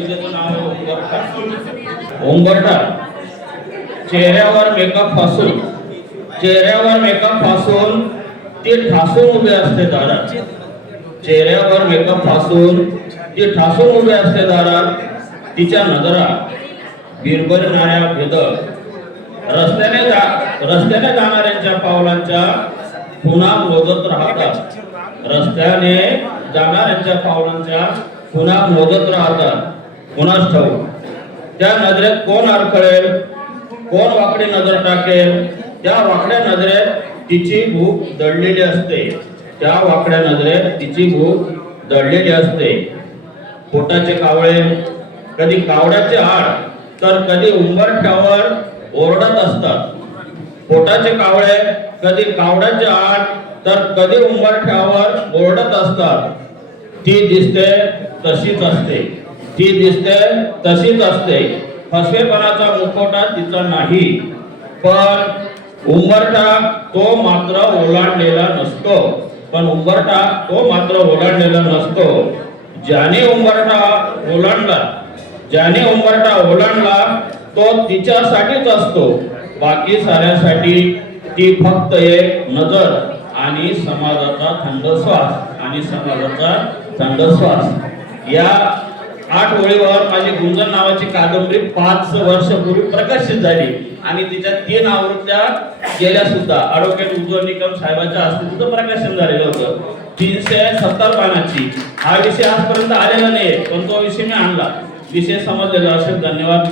विजेचं नाव आहे उंबरठा उंबरठा चेहऱ्यावर मेकअप फासून चेहऱ्यावर मेकअप फासून ते ठासून उभे असते दारात चेहऱ्यावर मेकअप फासून ते ठासून उभे असते दारात तिच्या नजरा बिरबरणाऱ्या भेदक रस्त्याने जा रस्त्याने जाणाऱ्यांच्या पावलांच्या खुना मोजत राहतात. रस्त्याने जाणाऱ्यांच्या पावलांच्या खुना मोजत राहतात. कुणास ठाऊ त्या नजरेत कोण अडखळेल? कोण वाकडी नजर टाकेल? त्या वाकड्या नजरेत तिची भूक दडलेली असते. त्या वाकड्या नजरेत तिची भूक दडलेली असते. पोटाचे कावळे कधी कावड्याचे आड तर कधी उंबरठ्यावर ओरडत असतात. पोटाचे कावळे कधी कावड्याचे आड तर कधी उंबरठ्यावर ओरडत असतात. ती दिसते तशीच असते. ती दिसते तशीच असते. फसवेपणाचा मुखवटा तिचा नाही. पण उंबरटा तो मात्र ओलांडलेला नसतो. पण उंबरटा तो मात्र ओलांडलेला नसतो. ज्याने उंबरठा ओलांडला ज्याने उंबरठा ओलांडला तो तिच्यासाठीच असतो. बाकी साऱ्यासाठी ती फक्त एक नजर आणि समाजाचा थंड श्वास आणि समाजाचा थंड श्वास. या आठ ओळीवर माझी गुंजन नावाची कादंबरी पाच वर्षापूर्वी प्रकाशित झाली. आणि तिच्या तीन आवृत्त्या गेल्या सुद्धा. ॲडव्होकेट उज्ज्वल निकम साहेबांच्या हस्ते तिथं प्रकाशन झालेलं होतं. तीनशे सत्तर पानाची. हा विषय आजपर्यंत आलेला नाही पण तो विषय मी आणला. विषय समजलेला असेल. धन्यवाद.